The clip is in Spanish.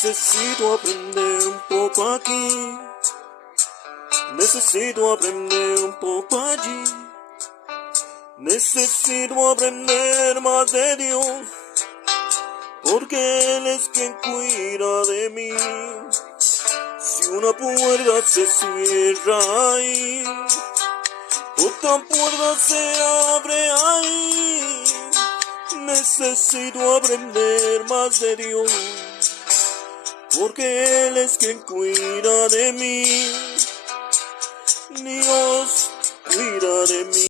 Necesito aprender un poco aquí, necesito aprender un poco allí, necesito aprender más de Dios, porque Él es quien cuida de mí. Si una puerta se cierra ahí, otra puerta se abre ahí. Necesito aprender más de Dios, porque Él es quien cuida de mí. Dios cuida de mí.